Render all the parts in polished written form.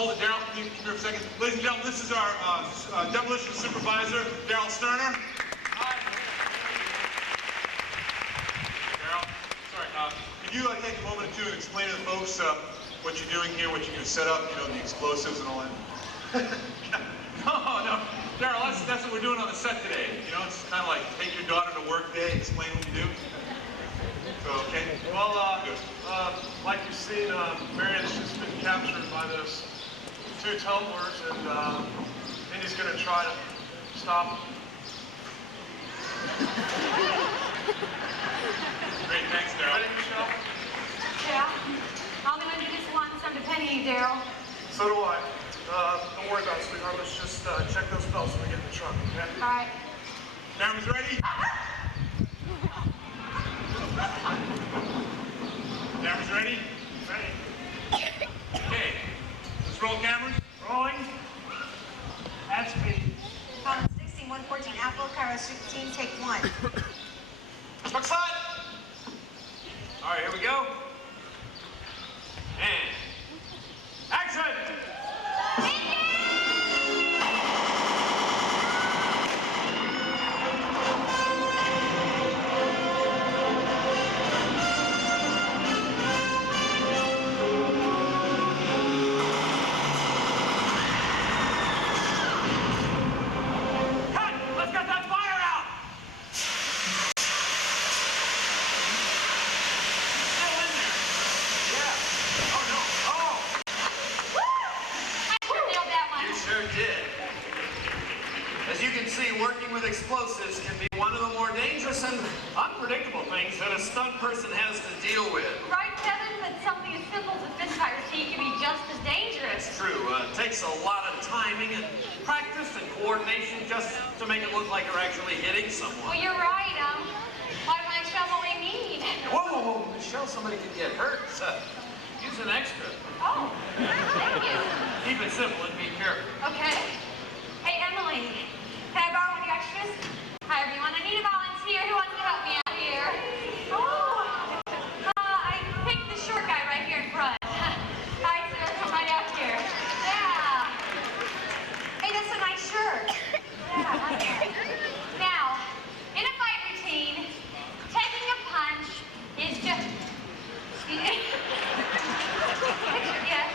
hold it, Daryl. Come here for a second. Ladies and gentlemen, this is our demolition supervisor, Daryl Sterner. Hi. Daryl, sorry. Could you take a moment or two and explain to the folks what you're doing here, what you're going to set up, you know, the explosives and all that? No, Daryl, that's what we're doing on the set today. You know, it's kind of like take your daughter to work day, explain what you do. So, okay. Well, like you've seen, Marion's just been captured by those two tumblers, and Indy's going to try to stop them. Great, thanks, Daryl. Ready, Michelle? Yeah. I'll do this once. I'm depending on you, Daryl. So do I. Don't worry about it, sweetheart. Let's just check those belts when we get in the truck, okay? All right. Cameras ready? Cameras ready? Ready. Okay. Let's roll cameras. Rolling. At speed. Colin 16, 114, Apple, Cairo 16, take 1. Spark slide. All right, here we go. And action! Working with explosives can be one of the more dangerous and unpredictable things that a stunt person has to deal with. Right, Kevin? But something as simple as a fishfire sheet can be just as dangerous. It's true. It takes a lot of timing and practice and coordination just to make it look like you're actually hitting someone. Well, you're right. Why don't I show them what we need? Whoa, Michelle, somebody could get hurt. Use an extra. Oh, thank you. Keep it simple and be careful. Okay. Hey, Emily. Can I borrow one of your extras? Hi, everyone. I need a volunteer. Who wants to help me out here? Oh, I picked the short guy right here in front. Hi, sir. Come right out here. Yeah. Hey, that's a nice shirt. Yeah, right here. Now, in a fight routine, taking a punch is just... Yeah,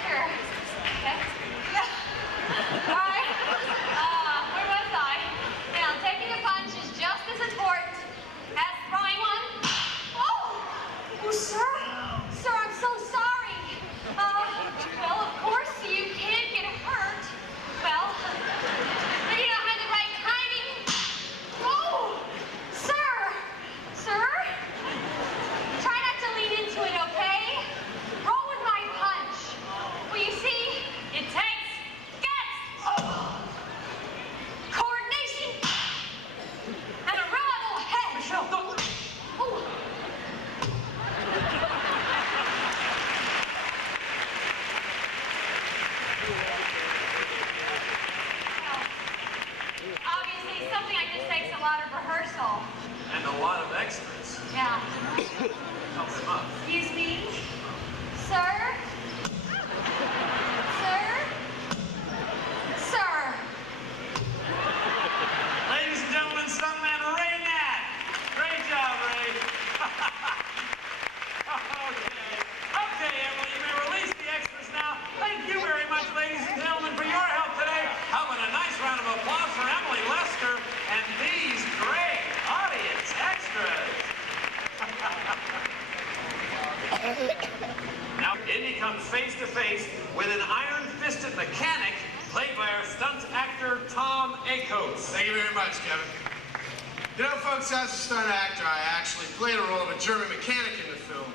sure. Okay. All right. Where was I? Now, taking a punch is just as important as throwing one. Oh, sir? Sir, I'm so sorry. Well, of course, you can't get hurt. Well, maybe you don't have the right timing. Oh, sir. Sir? Try not to lean into it, okay? Roll with my punch. Well, you see, it takes guts. Coordination and a reliable head. Michelle, don't... Oh. Obviously, something like this takes a lot of rehearsal. And a lot of extras. Yeah. Help them up. Excuse me? Sir? Sir? Sir? Ladies and gentlemen, stuntman Ray Nat. Great job, Ray. Okay, Emily, you may release the extras now. Thank you very much, ladies and gentlemen, for your help today. How about a nice round of applause for Emily Lester and these great audience extras. Now, Indy comes face to face with an iron-fisted mechanic played by our stunt actor, Tom Akos. Thank you very much, Kevin. You know, folks, as a stunt actor, I actually played the role of a German mechanic in the film.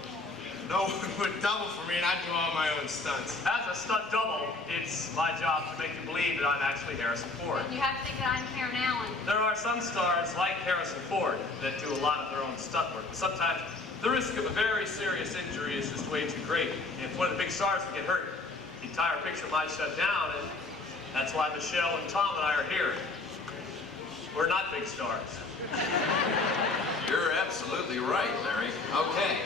No one would double for me, and I'd do all my own stunts. As a stunt double, it's my job to make you believe that I'm actually Harrison Ford. You have to think that I'm Karen Allen. There are some stars like Harrison Ford that do a lot of their own stunt work, but sometimes the risk of a very serious injury is just way too great. If one of the big stars would get hurt, the entire picture might shut down, and that's why Michelle and Tom and I are here. We're not big stars. You're absolutely right, Larry. Okay.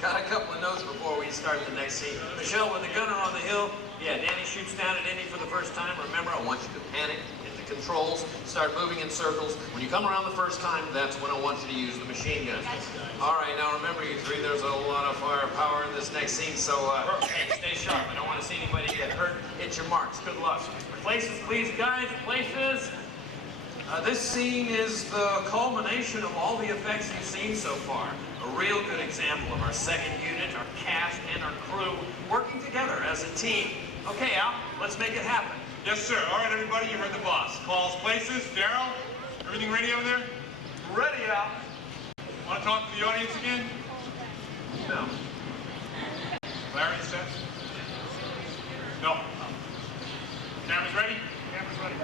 Got a couple of notes before we start the next scene. Michelle, with the gunner on the hill, yeah, Danny shoots down at Indy for the first time. Remember, I want you to panic, hit the controls, start moving in circles. When you come around the first time, that's when I want you to use the machine gun. All right, now remember, you three, there's a lot of firepower in this next scene, so hey, stay sharp. I don't want to see anybody get hurt. Hit your marks. Good luck. Places, please, guys. Places. This scene is the culmination of all the effects you've seen so far. A real good example of our second unit, our cast, and our crew working together as a team. Okay, Al, let's make it happen. Yes, sir. All right, everybody, you heard the boss. Calls, places. Daryl, everything ready over there? Ready, Al? Want to talk to the audience again? No. Larry, set? No. Cameras ready? Camera's ready.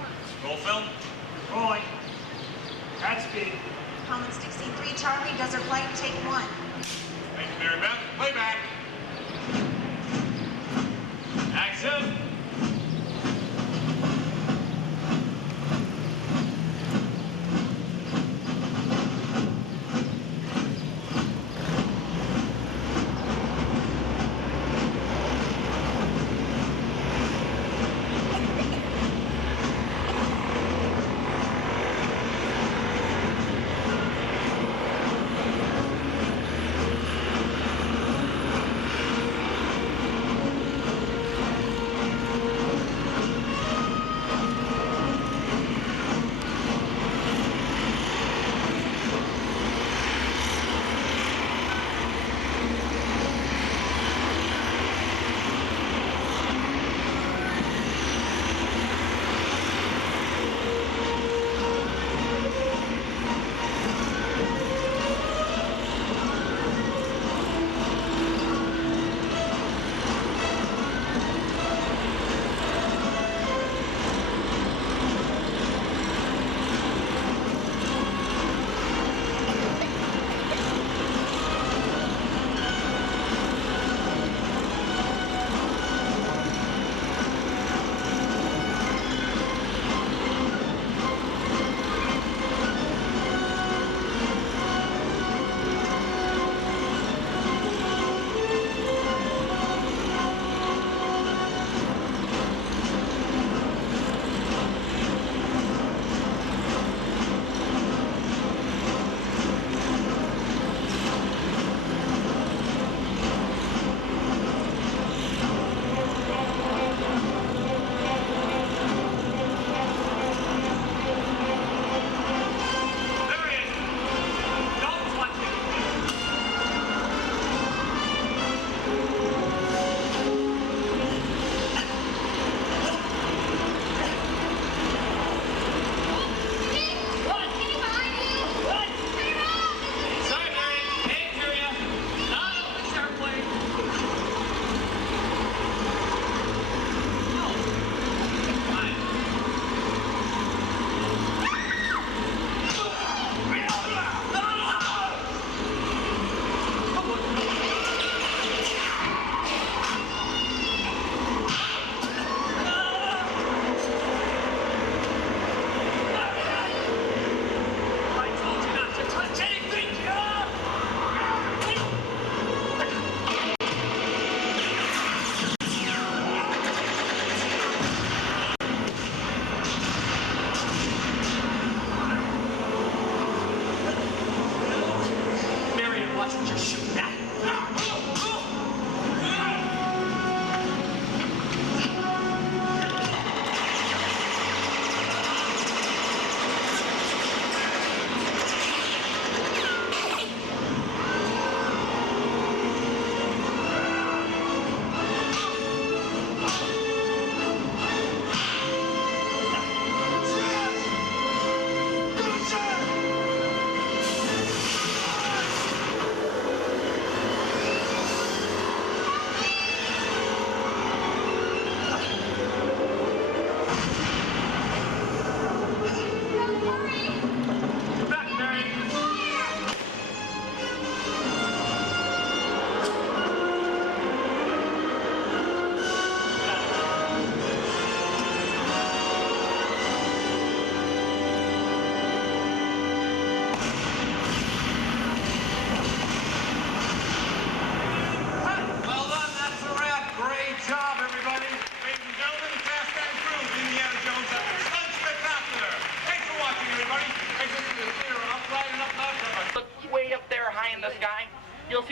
Roll film? Rolling. At speed. Common 63, Charlie, Desert Flight, take 1. Thank you, Mary Beth. Playback. Action.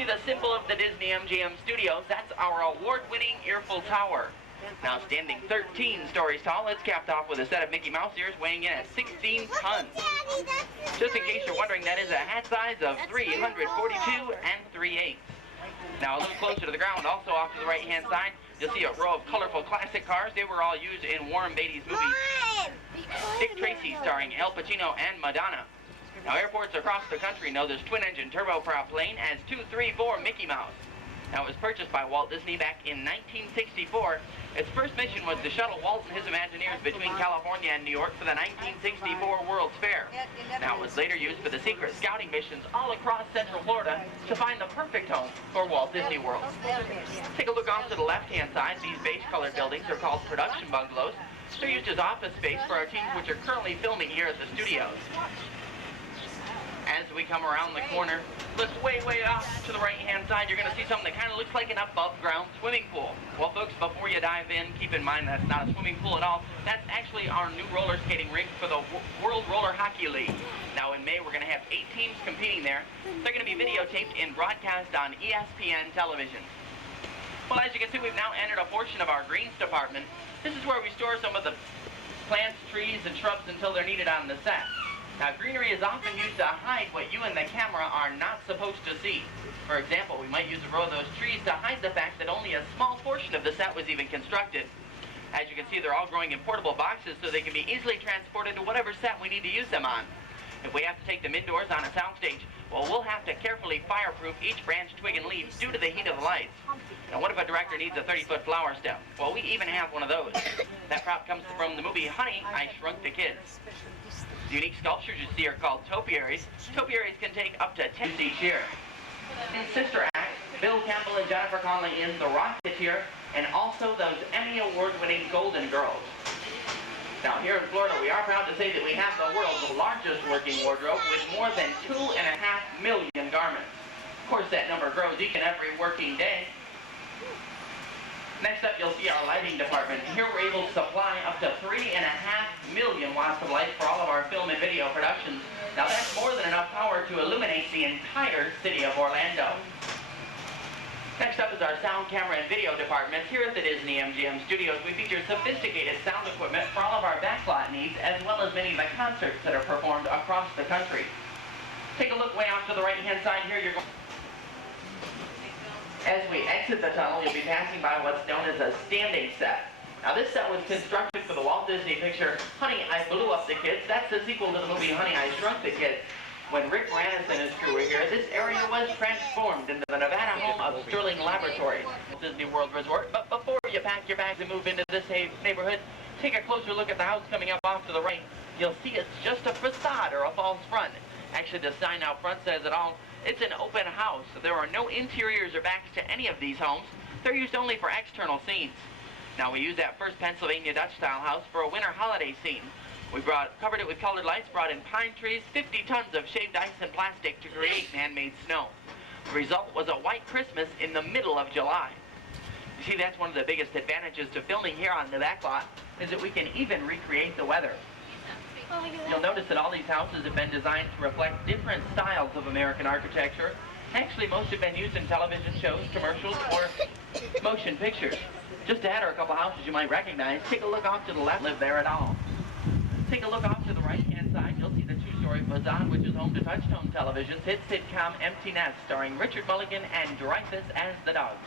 see the symbol of the Disney MGM Studios. That's our award-winning Earful Tower. Now standing 13 stories tall, it's capped off with a set of Mickey Mouse ears weighing in at 16 tons. Just in case you're wondering, that is a hat size of 342 3/8. Now a little closer to the ground, also off to the right-hand side, you'll see a row of colorful classic cars. They were all used in Warren Beatty's movie Dick Tracy, starring Al Pacino and Madonna. Now airports across the country know this twin-engine turboprop plane as 234 Mickey Mouse. Now it was purchased by Walt Disney back in 1964. Its first mission was to shuttle Walt and his Imagineers between California and New York for the 1964 World's Fair. Now it was later used for the secret scouting missions all across Central Florida to find the perfect home for Walt Disney World. Take a look off to the left-hand side. These beige-colored buildings are called production bungalows. They're used as office space for our teams, which are currently filming here at the studios. As we come around the corner, look way off to the right-hand side, you're going to see something that kind of looks like an above-ground swimming pool. Well, folks, before you dive in, keep in mind that's not a swimming pool at all. That's actually our new roller skating rink for the World Roller Hockey League. Now, in May, we're going to have 8 teams competing there. They're going to be videotaped and broadcast on ESPN television. Well, as you can see, we've now entered a portion of our greens department. This is where we store some of the plants, trees, and shrubs until they're needed on the set. Now, greenery is often used to hide what you and the camera are not supposed to see. For example, we might use a row of those trees to hide the fact that only a small portion of the set was even constructed. As you can see, they're all growing in portable boxes so they can be easily transported to whatever set we need to use them on. If we have to take them indoors on a soundstage, well, we'll have to carefully fireproof each branch, twig, and leaf due to the heat of the lights. Now, what if a director needs a 30-foot flower stem? Well, we even have one of those. That prop comes from the movie Honey, I Shrunk the Kids. The unique sculptures you see are called topiaries. Topiaries can take up to 10 each year. In Sister Act, Bill Campbell and Jennifer Connelly in The Rocketeer, and also those Emmy Award-winning Golden Girls. Now, here in Florida, we are proud to say that we have the world's largest working wardrobe with more than 2.5 million garments. Of course, that number grows each and every working day. Next up, you'll see our lighting department. Here we're able to supply up to 3.5 million watts of light for all of our film and video productions. Now that's more than enough power to illuminate the entire city of Orlando. Next up is our sound, camera, and video department. Here at the Disney MGM Studios, we feature sophisticated sound equipment for all of our backlot needs, as well as many of the concerts that are performed across the country. Take a look way off to the right-hand side here. You're going. As we exit the tunnel, you'll be passing by what's known as a standing set. Now, this set was constructed for the Walt Disney picture, Honey, I Blew Up the Kids. That's the sequel to the movie Honey, I Shrunk the Kids. When Rick Moranis and his crew were here, this area was transformed into the Nevada home of Sterling Laboratories, Disney World Resort. But before you pack your bags and move into this neighborhood, take a closer look at the house coming up off to the right. You'll see it's just a facade or a false front. Actually, the sign out front says it all. It's an open house. There are no interiors or backs to any of these homes. They're used only for external scenes. Now, we use that first Pennsylvania Dutch-style house for a winter holiday scene. We covered it with colored lights, brought in pine trees, 50 tons of shaved ice and plastic to create man-made snow. The result was a white Christmas in the middle of July. You see, that's one of the biggest advantages to filming here on the backlot, is that we can even recreate the weather. You'll notice that all these houses have been designed to reflect different styles of American architecture. Actually, most have been used in television shows, commercials, or motion pictures. Just ahead are a couple houses you might recognize. Take a look off to the left, live there at all. Take a look off to the right-hand side. You'll see the 2-story facade, which is home to Touchstone Television's hit sitcom Empty Nest, starring Richard Mulligan and Dreyfuss as the dogs.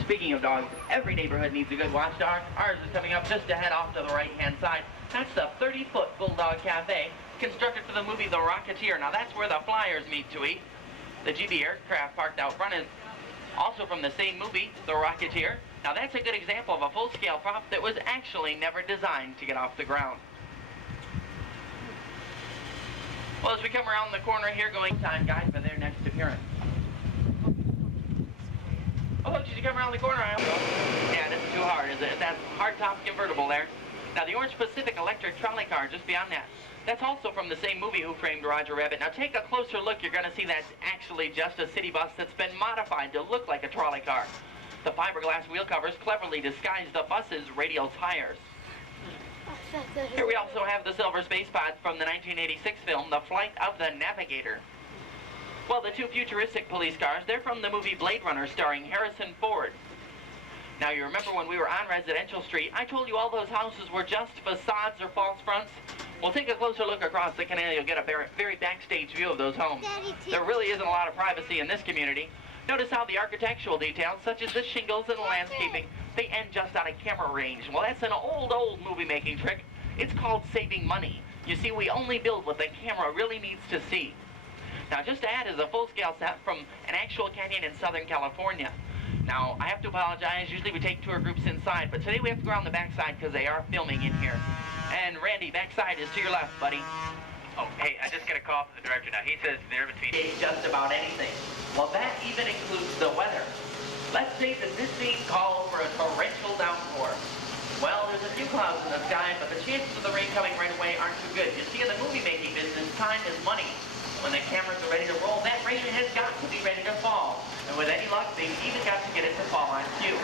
Speaking of dogs, every neighborhood needs a good watchdog. Ours is coming up just ahead off to the right-hand side. That's the 30-foot Bulldog Cafe, constructed for the movie The Rocketeer. Now, that's where the flyers meet to eat. The GB aircraft parked out front is also from the same movie, The Rocketeer. Now, that's a good example of a full-scale prop that was actually never designed to get off the ground. Well, as we come around the corner here, going time guide for their next appearance. Oh, look, did you come around the corner? Yeah, this is too hard, is it? That hardtop convertible there. Now, the Orange Pacific electric trolley car just beyond that. That's also from the same movie Who Framed Roger Rabbit. Now, take a closer look. You're going to see that's actually just a city bus that's been modified to look like a trolley car. The fiberglass wheel covers cleverly disguise the bus's radial tires. Here we also have the silver space pod from the 1986 film, The Flight of the Navigator. Well, the two futuristic police cars, they're from the movie Blade Runner starring Harrison Ford. Now, you remember when we were on Residential Street, I told you all those houses were just facades or false fronts? Well, take a closer look across the canal. You'll get a very backstage view of those homes. There really isn't a lot of privacy in this community. Notice how the architectural details, such as the shingles and the landscaping, they end just out of camera range. Well, that's an old movie-making trick. It's called saving money. You see, we only build what the camera really needs to see. Now, just to add is a full-scale set from an actual canyon in Southern California. Now, I have to apologize. Usually we take tour groups inside, but today we have to go around the backside because they are filming in here. And Randy, backside is to your left, buddy. Oh, hey, I just got a call from the director now. He says they're between... Just about anything. Well, that even includes the weather. Let's say that this scene calls for a torrential downpour. Well, there's a few clouds in the sky, but the chances of the rain coming right away aren't too good. You see, in the movie-making business, time is money. When the cameras are ready to roll, that rain has got to be ready to fall. And with any luck, they've even got to get it to fall on cue.